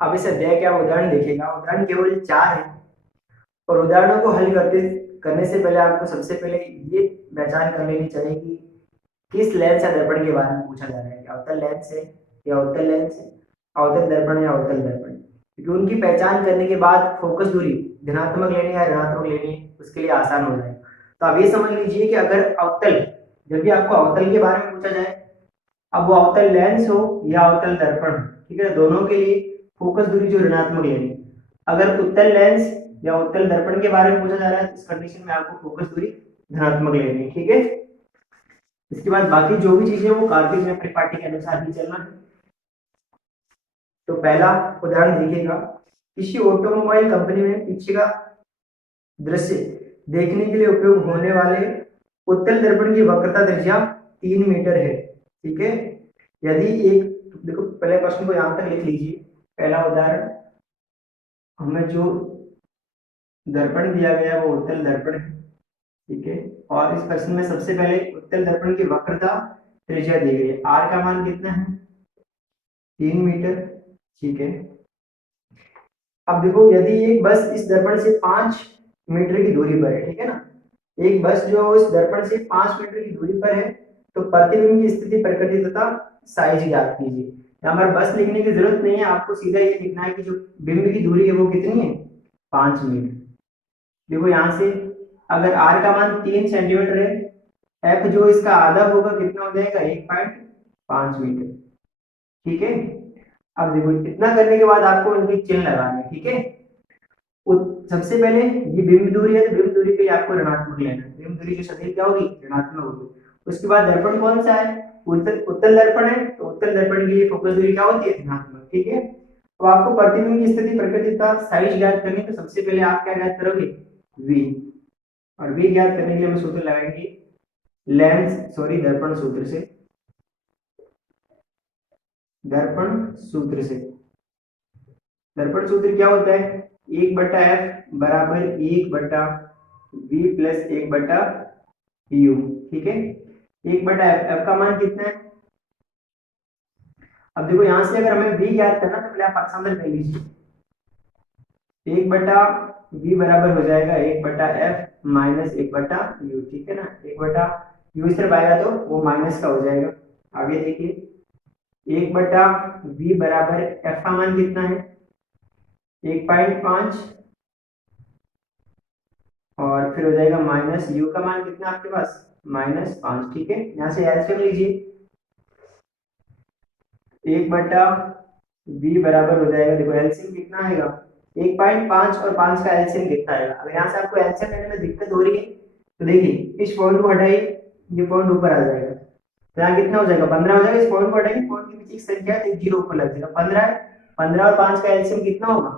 अब इस अध्याय के आप उदाहरण देखिएगा, उदाहरण केवल 4 है। और उदाहरणों को हल करते करने से पहले आपको सबसे पहले ये पहचान कर लेनी चाहिए कि किस लेंस या दर्पण के बारे में पूछा जा रहा है, कि अवतल लेंस है या उत्तल लेंस है, अवतल दर्पण या अवतल दर्पण। क्योंकि उनकी पहचान करने के बाद फोकस दूरी धनात्मक लेनी या ऋणात्मक लेनी उसके लिए आसान हो जाएगा। तो आप ये समझ लीजिए कि अगर अवतल, जब भी आपको अवतल के बारे में पूछा जाए, अब वो अवतल लेंस हो या अवतल दर्पण, ठीक है, दोनों के लिए फोकस दूरी जो ऋणात्मक लेनी है। अगर उत्तल लेंस या उत्तल दर्पण के बारे में पूछा जा रहा है तो इस कंडीशन में आपको फोकस दूरी धनात्मक लेनी है, ठीक है। इसके बाद बाकी जो भी चीजें वो कार्तिक में अपनी पार्टी के अनुसार ही चलना है। तो पहला उदाहरण देखिएगा, किसी ऑटोमोबाइल कंपनी में पीछे का दृश्य देखने के लिए उपयोग होने वाले उत्तल दर्पण की वक्रता त्रिज्या 3 मीटर है, ठीक है। यदि एक, देखो पहले प्रश्न को यहां तक लिख लीजिए। पहला उदाहरण, हमें जो दर्पण दिया गया है वो उत्तल दर्पण है, ठीक है। और इस प्रश्न में सबसे पहले उत्तल दर्पण की वक्रता त्रिज्या दी गई है, आर का मान कितना है, 3 मीटर, ठीक है। अब देखो, यदि एक बस इस दर्पण से 5 मीटर की दूरी पर है, ठीक है ना, एक बस जो इस दर्पण से 5 मीटर की दूरी पर है, तो प्रतिबिंब की स्थिति, प्रकृति तथा साइज ज्ञात कीजिए। यहाँ पर बस लिखने की जरूरत नहीं है, आपको सीधा ये लिखना है कि जो बिंब की दूरी है वो कितनी है, 5 मीटर। देखो यहाँ से अगर आर का मान 3 सेंटीमीटर है, एफ जो इसका आधा होगा कितना हो जाएगा, 1.5 मीटर, ठीक है। अब देखो इतना करने के बाद आपको इनके चिन्ह लगाने हैं, ठीक है। सबसे पहले ये बिंब दूरी है, तो बिंब दूरी के लिए आपको ऋणात्मक लेना है, बिंब दूरी जो सदैव क्या होगी, ऋणात्मक होगी। उसके बाद दर्पण कौन सा है, उत्तल उत्तल दर्पण है, तो उत्तल दर्पण के लिए फोकस दूरी क्या होती है, ऋणात्मक, ठीक है। तो आपको प्रतिबिंब की स्थिति, प्रकृति का साइज ज्ञात करनी है, तो सबसे पहले आप क्या ज्ञात करोगे, वी। और वी ज्ञात करने के लिए हम सूत्र लगाएंगे लेंस, सॉरी, दर्पण सूत्र से, दर्पण सूत्र से। दर्पण सूत्र क्या होता है, 1/f बराबर 1/v+1/u, ठीक है। 1/f, f का मान कितना है। अब देखो यहां से अगर हमें v ज्ञात करना तो पहले आप पक्षांतर कर लीजिए, 1/v बराबर हो जाएगा 1/f-1/u, ठीक है ना। 1/u इस तरफ आएगा तो वो माइनस का हो जाएगा। आगे देखिए, 1/v बराबर f का मान कितना है, 1.5, और फिर हो जाएगा माइनस u का मान कितना आपके पास, -5, ठीक है। यहाँ से एलसीएम लीजिए, 1/v बराबर हो जाएगा, देखो एलसीएम कितना आएगा, 1.5 और 5 का एलसीएम कितना आएगा। अगर यहाँ से आपको एलसीएम लेने में दिक्कत हो रही है तो देखिए इस पॉइंट को हटाइए, ये पॉइंट ऊपर आ जाएगा, तो यहाँ कितना हो जाएगा, 15 हो जाएगा। इस पॉइंट को हटाइए, पॉइंट के पीछे एक संख्या है तो एक जीरो ऊपर लग जाएगा, 15 है। 15 और 5 का एलसीएम कितना होगा,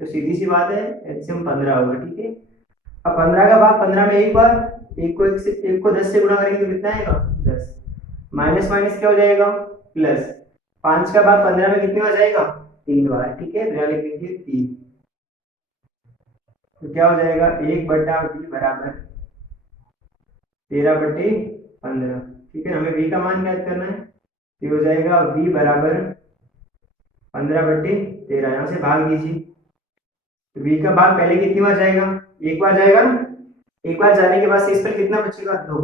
तो सीधी सी बात है, एलसीएम 15 होगा, ठीक है। अब 15 का भाग 15 में एक बार, एक को 10 से गुणा करेंगे तो कितना आएगा, 10। माइनस माइनस क्या हो जाएगा, प्लस। 5 का भाग 15 में कितनी बार जाएगा, 3 बार, ठीक है। तो यहाँ लिख दीजिए 3। तो क्या हो जाएगा, 1/v बराबर 13/15, ठीक है। हमें v का मान ज्ञात करना है, ये हो जाएगा v बराबर 15/13। यहाँ से भाग दीजिए, तो v का भाग पहले कितनी बार जाएगा, एक बार जाएगा ना। एक बार जाने के बाद से इस पर कितना बचेगा, 2।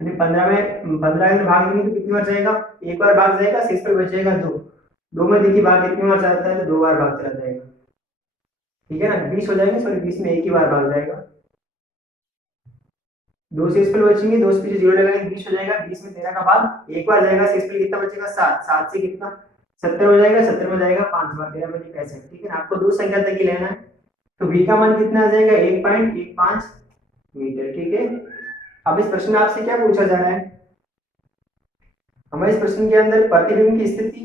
यानी 15 में 15 में भाग देंगे तो कितनी बार जाएगा, एक बार भाग जाएगा, शेष पर बच जाएगा 2। 2 में देखिए भाग कितनी बार जाता है, तो 2 बार भाग चला जाएगा, ठीक है ना। 20 हो जाएंगे, सॉरी 20 में एक ही बार भाग जाएगा, 2 शेष पर बचेंगे, 2 से पीछे जीरो लगाएंगे, 20 हो जाएगा। 20 में 13 का भाग एक बार जाएगा, शेष पर कितना बचेगा, 7। 7 से कितना, 70 हो जाएगा। 70 में जाएगा 5 बार, 13 बचे 65, ठीक है ना। आपको दो संख्या तक ही लेना है, तो v का मान कितना आ जाएगा, 1.15 मीटर, ठीक है। अब इस प्रश्न में आपसे क्या पूछा जा रहा है, हमें इस प्रश्न के अंदर प्रतिबिंब की स्थिति,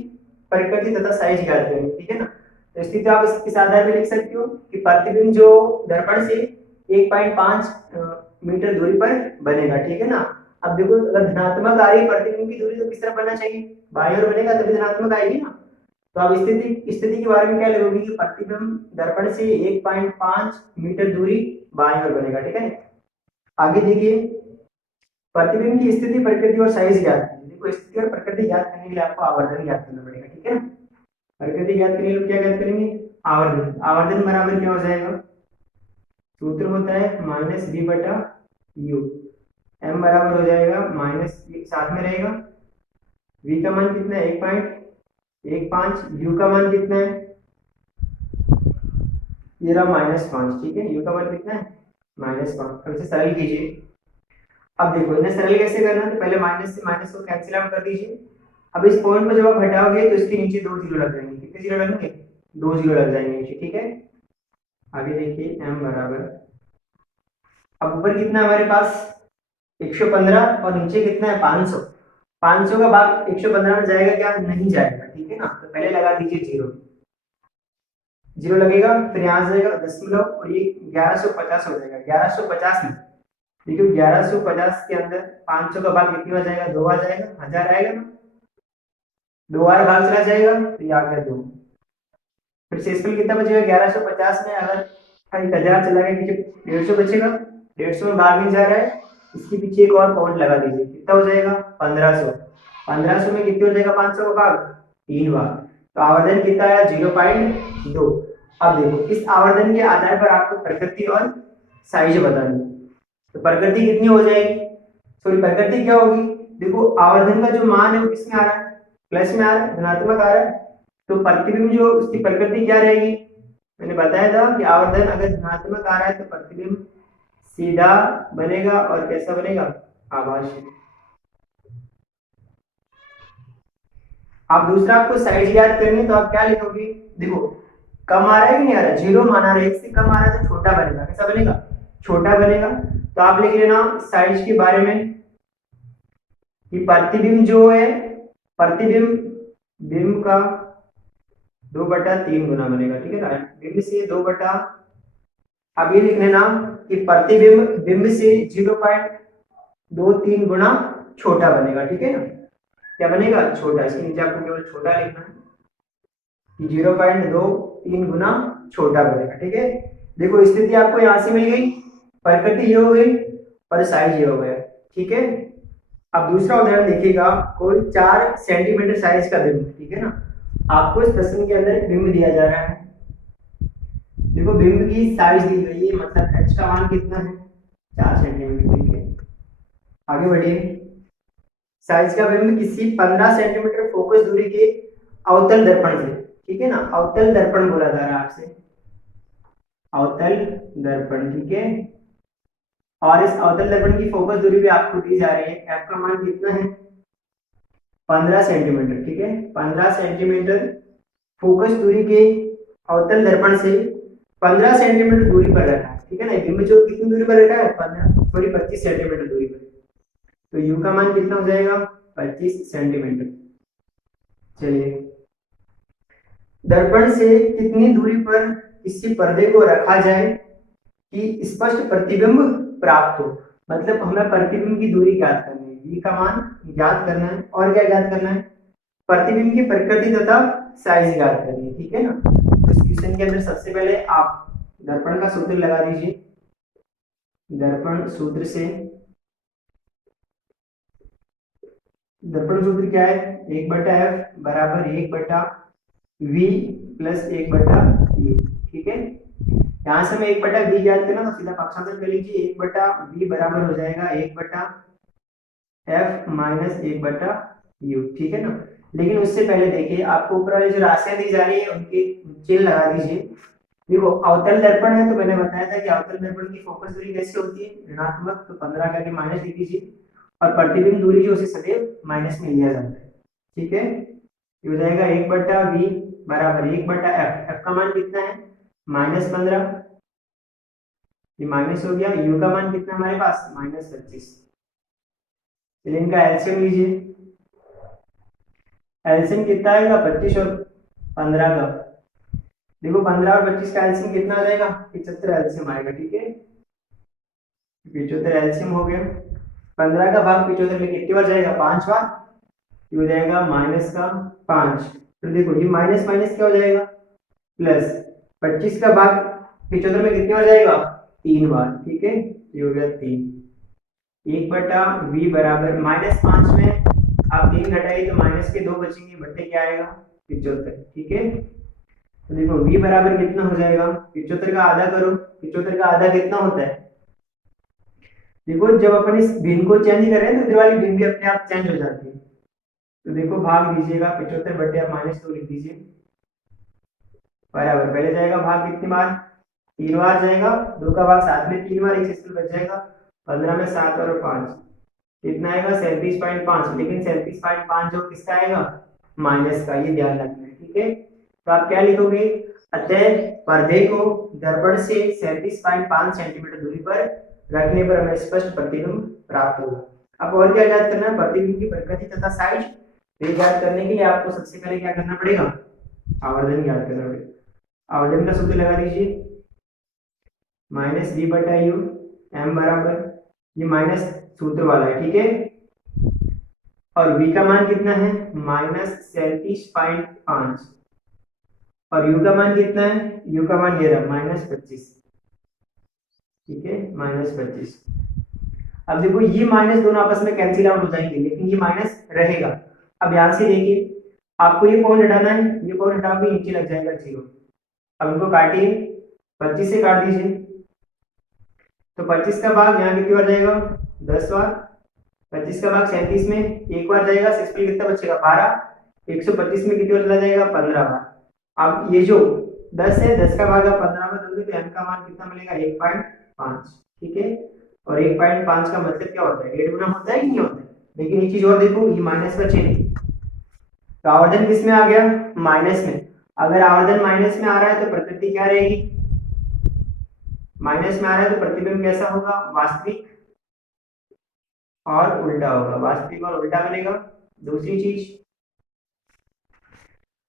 प्रकृति तथा साइज ज्ञात करनी, ठीक है ना। तो स्थिति आप इस आधार पे लिख सकते हो कि प्रतिबिंब जो दर्पण से 1.5 मीटर दूरी पर बनेगा, ठीक है ना। अब देखो अगर धनात्मक आ रही है प्रतिबिंब की दूरी तो किस तरफ बनना चाहिए, बाईं ओर बनेगा तभी धनात्मक आएगी ना। तो अब स्थिति के बारे में क्या लिखोगे कि प्रतिबिंब दर्पण से 1.5 मीटर दूरी बाईं ओर बनेगा, ठीक है। आगे देखिए, प्रतिबिंब की स्थिति, प्रकृति और साइज ज्ञात कीजिए। देखो स्थिति और प्रकृति ज्ञात करने के लिए आपको आवर्धन ज्ञात करना पड़ेगा, ठीक है ना। प्रकृति ज्ञात करने के लिए क्या ज्ञात करेंगे, आवर्धन। आवर्धन बराबर क्या हो जाएगा, सूत्र होता है माइनस बी बटा यू। एम बराबर हो जाएगा माइनस, साथ में रहेगा, वी का मान कितना है 1.15, यू का मान कितना है, ये रहा -5, ठीक है, यू का मान कितना है -5। अब इसे सरल कीजिए। अब देखो इन्हें सरल कैसे करना है, तो पहले माइनस से माइनस को कैंसिल आउट कर दीजिए। अब इस पॉइंट को जब आप हटाओगे तो इसके नीचे 2 जीरो लग जाएंगे। कितने जीरो लगेंगे, 2 जीरो लग जाएंगे नीचे, ठीक है। आगे देखिए m बराबर, अब ऊपर कितना है हमारे पास 115 और नीचे कितना है 500। 500 का भाग 115 में जाएगा क्या, नहीं जाएगा, ठीक है ना। तो पहले लगा दीजिए जीरो, जीरो लगेगा, फिर यहाँ से जाएगा दशमलव और ये 1150 हो जाएगा। 1150 में देखिए 1150 के अंदर 500 का भाग कितनी आ जाएगा, 2 आ जाएगा, 1000 आएगा ना, 2 बार भाग चला जाएगा तो ये आ गया 2। फिर शेषफल कितना बचेगा 1150 में, अगर 1000 चला गया पीछे 150 बचेगा, 150 में भाग नहीं जा रहा है, इसके पीछे एक और पॉइंट लगा दीजिए, कितना हो जाएगा 1500। 1500 में कितने हो जाएगा 500 का भाग 3 बार, तो आवर्धन कितना आया 0.2। अब देखो इस आवर्धन के आधार पर आपको प्रकृति और साइज बतानी है। तो प्रकृति कितनी हो जाएगी, सॉरी प्रकृति क्या होगी, देखो आवर्धन का जो मान है वो किसमें आ रहा है, प्लस में आ रहा है, धनात्मक आ रहा है, तो प्रतिबिंब जो उसकी प्रकृति क्या रहेगी, मैंने बताया था कि आवर्धन अगर धनात्मक आ रहा है तो प्रतिबिंब सीधा बनेगा और कैसा बनेगा, आभासी। आप दूसरा आपको साइज याद करनी है तो आप क्या लिखोगे, देखो कम आ रहा है कि नहीं आ रहा है, जीरो माना रहा है, 1 से कम आ रहा है तो छोटा बनेगा, कैसा बनेगा, छोटा बनेगा। तो आप लिख लेना साइज के बारे में कि प्रतिबिंब जो है, प्रतिबिंब बिंब का 2/3 गुना बनेगा, ठीक है ना, बिंब से 2 अब ये लिख लेना कि प्रतिबिंब बिंब से 0.23 गुना छोटा बनेगा, ठीक है ना, क्या बनेगा छोटा, इसके नीचे आपको केवल छोटा लिखना है कि 0.23 गुना छोटा बनेगा, ठीक है। देखो स्थिति आपको यहां से मिल गई, प्रकृति ये हो गई और साइज ये हो गया, ठीक है। अब दूसरा उदाहरण देखिएगा, कोई 4 सेंटीमीटर साइज का बिंब, ठीक है ना, आपको इस प्रश्न के अंदर बिंब दिया जा रहा है, देखो बिंब की साइज दी गई है, मतलब h का मान कितना है 4 सेंटीमीटर, ठीक है। आगे बढ़िए, साइज का बिंब किसी 15 सेंटीमीटर फोकस दूरी के अवतल दर्पण से, ठीक है ना, अवतल दर्पण बोला जा रहा है आपसे, अवतल दर्पण, ठीक है। और इस अवतल दर्पण की फोकस दूरी भी आपको दी जा रही है, f का मान कितना है 15 सेंटीमीटर, ठीक है। 15 सेंटीमीटर फोकस दूरी के अवतल दर्पण से 15 सेंटीमीटर दूरी पर रखा है, ठीक है ना। बिंब जो कितनी दूरी पर रखा है 25 सेंटीमीटर दूरी पर, तो u का मान कितना हो जाएगा 25 सेंटीमीटर। चलिए, दर्पण से कितनी दूरी पर किसी पर्दे को रखा जाए कि स्पष्ट प्रतिबिंब प्राप्त हो, मतलब हमें प्रतिबिंब की दूरी ज्ञात करनी है, v का मान ज्ञात करना है, और क्या ज्ञात करना है, प्रतिबिंब की प्रकृति तथा साइज ज्ञात करनी है, ठीक है ना। तो इस क्वेश्चन के अंदर सबसे पहले आप दर्पण का सूत्र लगा दीजिए, दर्पण सूत्र से, दर्पण सूत्र क्या है 1/f बराबर 1/v प्लस 1/u, ठीक है। यहां से मैं 1/v ज्ञात करना तो सीधा पक्षांतर कर लीजिए, 1/v बराबर हो जाएगा 1/f माइनस 1/u, ठीक है ना। लेकिन उससे पहले देखिए आपको ऊपर वाली जो राशियां दी जा रही है उनके चिन्ह लगा दीजिए। देखो अवतल दर्पण है तो मैंने बताया था कि अवतल दर्पण की फोकस दूरी कैसे होती है ऋणात्मक, तो 15 का माइनस लिख दीजिए, और प्रतिबिंब दूरी जो उसे सदैव माइनस में लिया जाता है, ठीक है। ये हो जाएगा 1/v बराबर 1/f, f का मान कितना है -15, ये माइनस हो गया, u का मान कितना हमारे पास -25। चलिए इनका एलसीएम लीजिए, एलसीएम कितना आएगा 25 और 15 का, देखो 15 और 25 का एलसीएम कितना आ जाएगा 75 एलसीएम आएगा, ठीक है। 75 एलसीएम हो गया, 15 का भाग 75 में कितनी बार जाएगा 5 बार, ये हो जाएगा -5। तो देखो ये माइनस माइनस क्या हो जाएगा प्लस, 25 का भाग 75 में कितनी बार जाएगा 3 बार, ठीक है, ये हो गया 3। 1/v बराबर -5 में आप 3 घटाइए तो माइनस के 2 बचेंगे, बट्टे क्या आएगा 75, ठीक है। तो देखो v बराबर कितना हो जाएगा, 75 का आधा करो, 75 का आधा कितना होता है। देखो जब अपन इस भिन्न को चेंज कर रहे हैं तो इधर वाली भिन्न भी अपने आप चेंज हो जाती है। तो देखो भाग दीजिएगा, 75 बटे आप -2 लिख दीजिए, बराबर पहले जाएगा भाग कितनी बार, 3 बार जाएगा, 2 का भाग 7 में 3 बार, एक शेष बच जाएगा, 15 में 7 और 5 कितना आएगा 37.5, लेकिन 37.5 जो किसका आएगा, माइनस का, ये ध्यान रखना है, ठीक है। तो आप क्या लिखोगे, अतः पर्दे को दर्पण से 37.5 सेंटीमीटर दूरी पर रखने पर हमें स्पष्ट प्रतिबिंब प्राप्त होगा। अब और क्या ज्ञात करना है, प्रतिबिंब की प्रकृति तथा साइज। ये ज्ञात करने के लिए आपको सबसे पहले क्या करना पड़ेगा, आवर्धन ज्ञात करना पड़ेगा। आवर्धन का सूत्र लगा दीजिए, -v बटा u, m बराबर, ये माइनस सूत्र वाला है, ठीक है। और v का मान कितना है, -37.5, और u का मान कितना है, u का मान ये रहा -25, ठीक है, -25। अब देखो ये माइनस दोनों आपस में कैंसिल आउट हो जाएंगे, लेकिन ये माइनस रहेगा। अब यहां से देखिए, आपको ये पॉइंट हटाना है, ये पॉइंट हटा के नीचे लग जाएगा 0। अब इनको काटिए, 25 से काट दीजिए, तो 25 का भाग यहाँ कितनी बार जाएगा, 10 बार। 25 का भाग 37 में एक बार जाएगा, 6 पे कितना बचेगा 12, 125 में कितनी बार चला जाएगा 15 बार। अब ये जो 10 है, 10 का भाग आप 15 में दोगे तो m का मान कितना मिलेगा 1.5, ठीक है। और 1.5 का मतलब क्या होता है, 1.5 गुना होता है कि नहीं होता है। लेकिन एक चीज और देखो, ये माइनस का चिन्ह, तो आवर्धन किस में आ गया, माइनस में। अगर आवर्धन माइनस में आ रहा है तो प्रकृति क्या रहेगी, माइनस में आ रहा है तो प्रतिबिंब कैसा होगा, वास्तविक और उल्टा होगा, वास्तविक और उल्टा बनेगा। दूसरी चीज,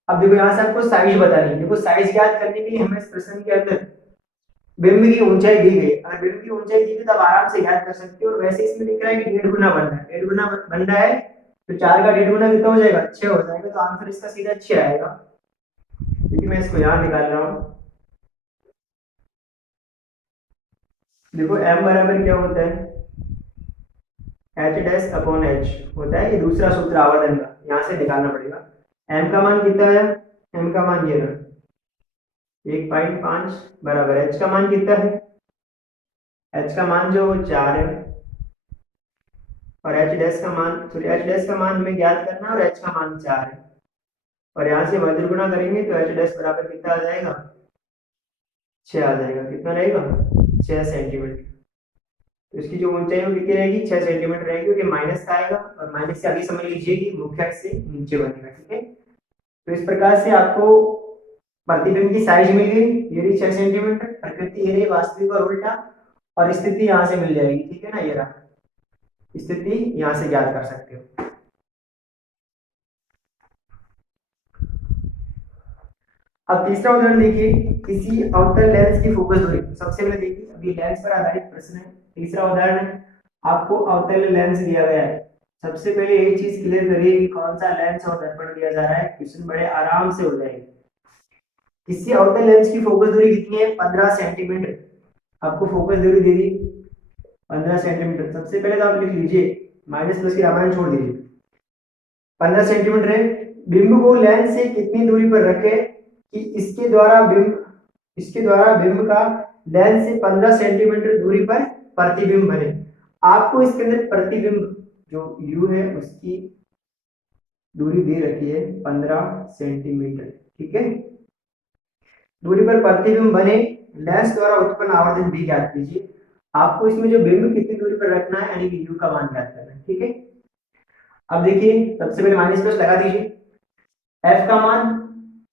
अब देखो यहां से आपको साइज बतानी है। देखो साइज ज्ञात करने के लिए हमें इस प्रश्न के अंदर बिंब की ऊंचाई दी गई, अगर बिंब की ऊंचाई दी गई तो आप आराम से ज्ञात कर सकते हो। और वैसे इसमें दिख रहा है कि 1.5 गुना बन रहा है, 1.5 गुना बन रहा है, तो 4 का 1.5 गुना कितना हो जाएगा, 6 हो जाएगा। तो आंसर इसका सीधा 6 आएगा, क्योंकि मैं इसको यहां निकाल रहा हूं। देखो m बराबर क्या होता है, h' अपॉन h होता है, ये दूसरा सूत्र आवर्धन का, यहां से निकालना पड़ेगा। m का मान कितना है, m का मान ये रहा 1.5 बराबर, h का मान कितना है, h का मान जो 4 है, और h' का मान, सॉरी h' का मान हमें ज्ञात करना है, और h का मान 4 है। और यहाँ से वज्र गुणा करेंगे तो h' बराबर कितना आ जाएगा, 6 आ जाएगा। कितना रहेगा, 6 सेंटीमीटर। तो इसकी जो ऊंचाई है वो कितनी रहेगी, 6 सेंटीमीटर रहेगी, क्योंकि माइनस का आएगा, और माइनस से अभी समझ लीजिए कि मुख्य अक्ष से नीचे बनेगा, ठीक है। तो इस प्रकार से आपको प्रतिबिंब की साइज मिल गई, ये रही 6 सेंटीमीटर, प्रकृति ये रही वास्तविक और उल्टा, और स्थिति यहाँ से मिल जाएगी, ठीक है ना, ये रहा स्थिति, यहाँ से ज्ञात कर सकते हो। अब तीसरा उदाहरण देखिए, किसी अवतल लेंस की फोकस दूरी। सबसे पहले देखिए, अभी लेंस पर आधारित प्रश्न है। तीसरा उदाहरण है, आपको अवतल लेंस दिया गया है। सबसे पहले एक चीज क्लियर करिए कि कौन सा लेंस और दर्पण दिया जा रहा है, क्वेश्चन बड़े आराम से हो जाएगा। किसी अवतल लेंस की फोकस दूरी कितनी है, 15 सेंटीमीटर। आपको फोकस दूरी दे दी 15 सेंटीमीटर। सबसे पहले तो आप लिख लीजिए, माइनस प्लस की रामायण छोड़ दीजिए, 15 सेंटीमीटर है। बिंब को लेंस से कितनी दूरी पर रखे कि इसके द्वारा बिंब का लेंस से 15 सेंटीमीटर दूरी पर प्रतिबिंब बने। आपको इसके अंदर प्रतिबिंब जो u है उसकी दूरी दे रखी है 15 सेंटीमीटर, ठीक है। दूरी पर प्रतिबिंब बने, लेंस द्वारा उत्पन्न आवर्धन भी ज्ञात कीजिए। आपको इसमें जो बिंब कितनी दूरी पर रखना है, यानी कि u का मान ज्ञात करना है, ठीक है। अब देखिए, सबसे पहले माइनस प्लस लगा दीजिए। f का मान,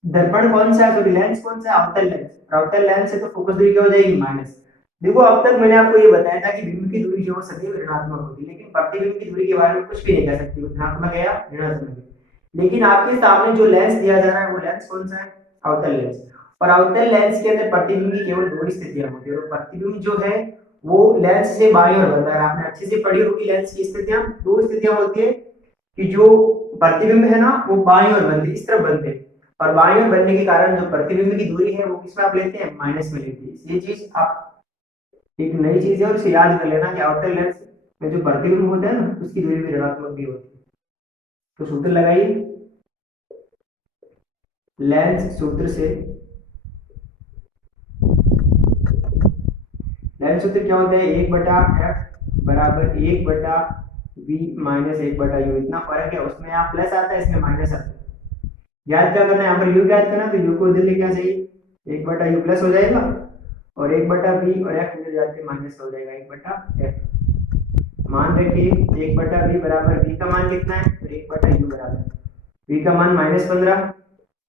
दर्पण कौन सा है, तो लेंस कौन सा है, अवतल लेंस। अवतल लेंस से तो फोकस दूरी क्या हो जाएगी, माइनस। देखो अब तक मैंने आपको ये बताया था कि बिंब की दूरी जो सदैव ऋणात्मक होती है, लेकिन प्रतिबिंब की दूरी के बारे में कुछ भी नहीं कह सकती, धनात्मक है या ऋणात्मक है। लेकिन आपके सामने जो लेंस दिया जा रहा है वो लेंस कौन सा है, अवतल लेंस। और अवतल लेंस के अंदर प्रतिबिंब की केवल 2 स्थितियां होती है, और प्रतिबिंब जो है वो लेंस से बाईं ओर बनता है। आपने अच्छे से पढ़ी होगी लेंस की स्थितियां, 2 स्थितियां होती है कि जो प्रतिबिंब है ना वो बाईं ओर बनते, इस तरफ बनते हैं, और बाईं ओर बनने के कारण जो प्रतिबिंब की दूरी है वो किस में आप लेते हैं, माइनस में लेते हैं। ये चीज आप एक नई चीज है, और इसे याद कर लेना कि अवतल लेंस में जो प्रतिबिंब होता है ना उसकी दूरी भी ऋणात्मक भी होती है। तो सूत्र लगाइए, लेंस सूत्र से, लेंस सूत्र क्या होता है, 1/f बराबर 1/v माइनस 1/u। इतना फर्क है, उसमें यहाँ प्लस आता है, इसमें माइनस आता है। याद क्या करना है, यहाँ पर u याद करना है, तो u को इधर लेके आ जाइए, 1/u प्लस हो जाएगा, और 1/v और f इधर जाके माइनस हो जाएगा 1/f। मान रखिए 1/v बराबर v का मान कितना है, तो 1/u बराबर v का मान -15,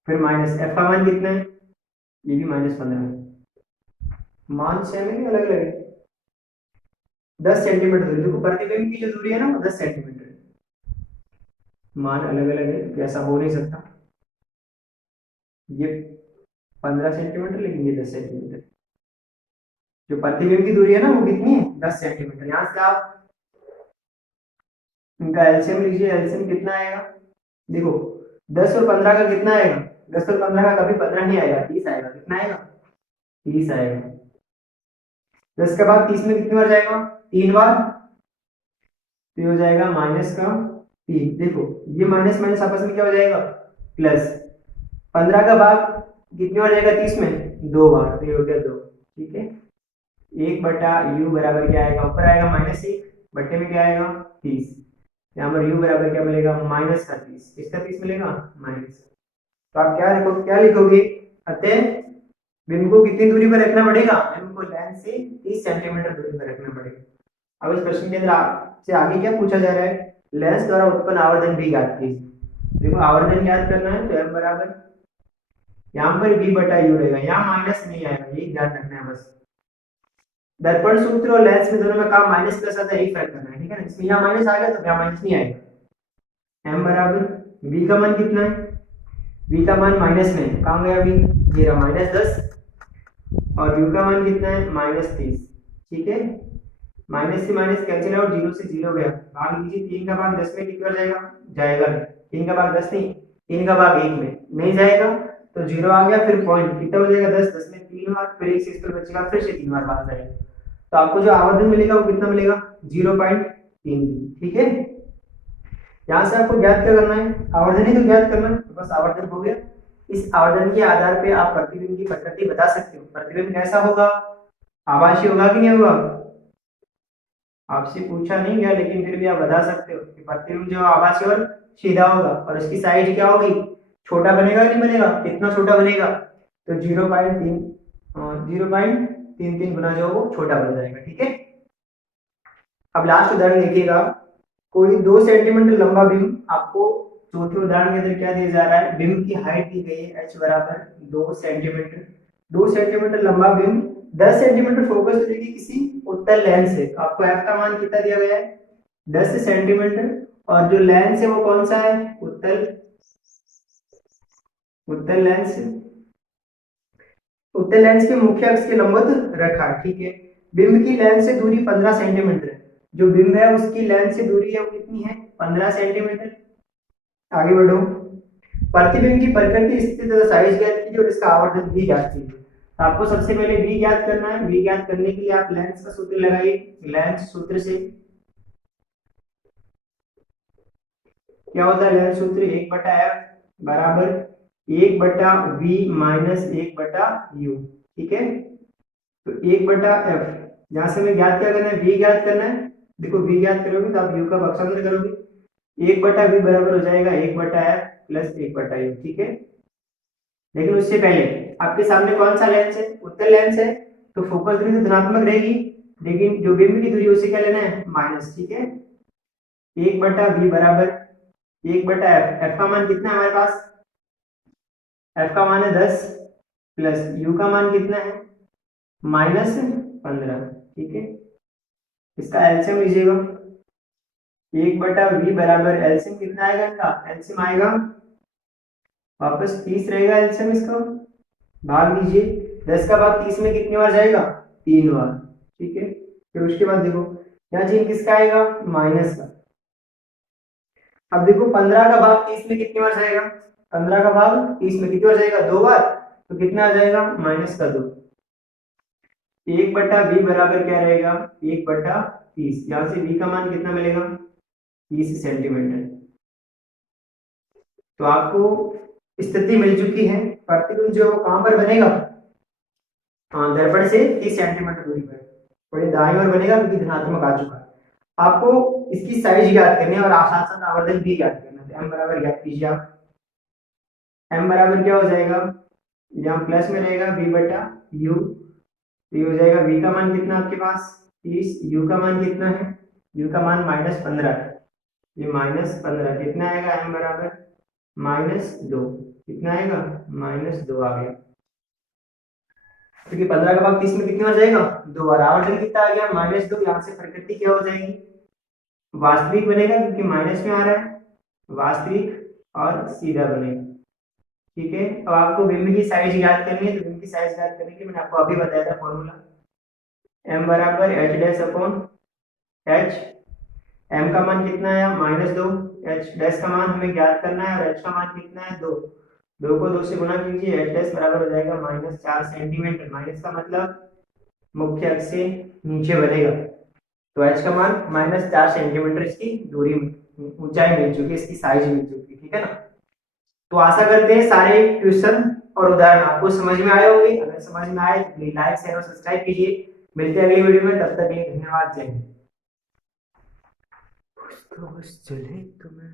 फिर माइनस f का मान कितना है, ये भी -15 है। मान सेम है, अलग अलग है। 10 सेंटीमीटर दूरी, देखो प्रतिबिंब की जो दूरी है ना वो 10 सेंटीमीटर है, मान अलग अलग है, तो ऐसा हो नहीं सकता। ये 15 सेंटीमीटर, लेकिन ये 10 सेंटीमीटर। जो प्रतिबिंब की दूरी है ना वो कितनी है, 10 सेंटीमीटर। यहाँ से आप इनका एलसीएम लीजिए, एलसीएम कितना आएगा, देखो 10 और 15 का कितना आएगा, 10 और 15 का कभी 15 नहीं आएगा, 30 आएगा। कितना आएगा, 30 आएगा। 10 के बाद 30 में कितनी बार जाएगा, 3 बार, तो ये हो जाएगा -3। देखो ये माइनस माइनस आपस में क्या हो जाएगा, प्लस। 15 का भाग कितनी बार जाएगा 30 में, 2 बार, तो ये हो गया 2। ठीक है, 1/u बराबर क्या आएगा, ऊपर आएगा -1, बट्टे में क्या आएगा 30। यहाँ पर u बराबर क्या मिलेगा, -30। किसका 30 मिलेगा, माइनस। तो आप क्या लिखोगे, क्या लिखोगे, अतः बिंदु को कितनी दूरी पर रखना पड़ेगा, बिंदु को लेंस से 30 सेंटीमीटर दूरी पर रखना पड़ेगा। अब इस प्रश्न के अंदर आपसे आगे क्या पूछा जा रहा है, लेंस द्वारा उत्पन्न आवर्धन भी ज्ञात कीजिए। देखो आवर्धन ज्ञात करना है, तो m बराबर, यहाँ पर v/u रहेगा, यहाँ माइनस नहीं आएगा, यही ध्यान रखना है बस। दर्पण सूत्र और लेंस में दोनों में काम माइनस प्लस आता है, यही फर्क करना है, ठीक है ना। इसमें यहाँ माइनस आ गया तो यहाँ माइनस नहीं आएगा। m बराबर v का मान कितना है, v का मान माइनस में कहाँ गया, v ये रहा -10, और u का मान कितना है, -30। ठीक है, माइनस से माइनस कैंसिल आउट, 0 से 0 गया, भाग लीजिए। 3 का भाग 10 में कितना जाएगा, जाएगा 3 का भाग 10 नहीं, 3 का भाग 1 में नहीं जाएगा, तो 0 आ गया। फिर पॉइंट कितना हो जाएगा, 10, 10 में 3 बार, फिर 1 से इस पर बचेगा, फिर से 3 बार भाग जाएगा, तो आपको जो आवर्धन मिलेगा वो कितना मिलेगा, 0.33। ठीक है, यहाँ से आपको ज्ञात क्या करना है, आवर्धन ही तो ज्ञात करना है, तो बस आवर्धन हो गया। इस आवर्धन के आधार पे आप प्रतिबिंब की प्रकृति बता सकते हो। प्रतिबिंब कैसा होगा, आभासी होगा कि नहीं होगा, आपसे पूछा नहीं गया, लेकिन फिर भी आप बता सकते हो कि प्रतिबिंब जो आभासी और सीधा होगा, और इसकी साइज क्या होगी, छोटा बनेगा नहीं बनेगा, कितना छोटा बनेगा, तो 0.33 गुना जो वो छोटा बन जाएगा। ठीक है, अब लास्ट उदाहरण देखिएगा। कोई 2 सेंटीमीटर लंबा बिंब, आपको चौथे उदाहरण के अंदर क्या दिया जा रहा है, बिंब की हाइट दी गई है h बराबर 2 सेंटीमीटर। 2 सेंटीमीटर लंबा बिंब 10 सेंटीमीटर फोकस करेगी किसी उत्तल लेंस से। आपको f का मान कितना दिया गया है, 10 सेंटीमीटर, और जो लेंस है वो कौन सा है, उत्तल, उत्तल लेंस। उत्तल लेंस के मुख्य अक्ष के लंबवत रखा। ठीक है, बिंब की लेंस से दूरी 15 सेंटीमीटर है, जो बिंब है उसकी लेंस से दूरी है वो कितनी है, 15 सेंटीमीटर। आगे बढ़ो, प्रतिबिंब की प्रकृति, स्थिति तथा साइज ज्ञात कीजिए और इसका आवर्धन भी ज्ञात कीजिए। आपको सबसे पहले v ज्ञात करना है। v ज्ञात करने के लिए आप लेंस का सूत्र लगाइए। लेंस सूत्र से क्या होता है, लेंस सूत्र 1/f बराबर 1/v माइनस 1/u। ठीक है, तो 1/f, यहां से हमें ज्ञात क्या करना है, v ज्ञात करना है। देखो v ज्ञात करोगे तो आप u का बक्सांतर करोगे, 1/v बराबर हो जाएगा 1/f प्लस 1/u। ठीक है, लेकिन उससे पहले आपके सामने कौन सा लेंस है, उत्तल लेंस है, तो फोकस दूरी तो धनात्मक रहेगी, लेकिन जो बिंब की दूरी उसे क्या लेना है, माइनस। ठीक है, 1/v बराबर 1/f, f का मान कितना है हमारे पास, f का मान है 10, प्लस u का मान कितना है, -15। ठीक है, इसका एलसीएम लीजिएगा, 1/v बराबर एलसीएम कितना आएगा, इनका एलसीएम आएगा वापस 30 रहेगा एलसीएम इसका, भाग दीजिए। 10 का भाग 30 में कितनी बार जाएगा, 3 बार। ठीक है, फिर उसके बाद देखो यहाँ चिन्ह किसका आएगा, माइनस का। अब देखो 15 का भाग 30 में कितनी बार जाएगा, 15 का भाग 30 में कितनी बार जाएगा, 2 बार, तो कितना आ जाएगा, -2। 1/v बराबर क्या रहेगा, 1/30। यहाँ से v का मान कितना मिलेगा, 30 सेंटीमीटर। तो आपको स्थिति मिल चुकी है। प्रतिबिंब जो है वो कहाँ पर बनेगा, दर्पण से 30 सेंटीमीटर दूरी पर, और ये दाईं ओर बनेगा क्योंकि धनात्मक आ चुका है। आपको इसकी साइज ज्ञात करनी है और आप साथ साथ आवर्धन भी ज्ञात करना है। एम बराबर ज्ञात कीजिए आप। एम बराबर क्या हो जाएगा, यहाँ प्लस में रहेगा v बटा यू, ये हो जाएगा v का मान कितना आपके पास 30, u का मान कितना है, u का मान -15 है, ये -15 कितना आएगा, m बराबर -2, कितना आएगा -2 आ गया, क्योंकि 15 का भाग 30 में कितनी हो जाएगा 2 बार। आवर्धन कितना आ गया -2, यहाँ से प्रकृति क्या हो जाएगी, वास्तविक बनेगा क्योंकि माइनस में आ रहा है, वास्तविक और सीधा बनेगा। ठीक है, अब आपको बिंब की साइज याद करनी है, तो बिंब की साइज याद करने के लिए मैंने आपको अभी बताया था फॉर्मूला, m बराबर h dash upon h। m का मान कितना है -2, h डैश का मान हमें ज्ञात करना है और h का मान कितना है 2, 2 को 2 से गुणा कीजिए, h डैश बराबर हो जाएगा -4 सेंटीमीटर। माइनस का मतलब मुख्य अक्ष से नीचे बनेगा, तो h का मान -4 सेंटीमीटर इसकी दूरी ऊंचाई मिल चुकी है, इसकी साइज मिल चुकी है। ठीक है ना, तो आशा करते हैं सारे क्वेश्चन और उदाहरण आपको समझ में आए होंगे। अगर समझ में आए तो लाइक शेयर और सब्सक्राइब कीजिए। मिलते हैं अगली वीडियो में, तब तक के लिए धन्यवाद। जय हिंद। चले तो मैं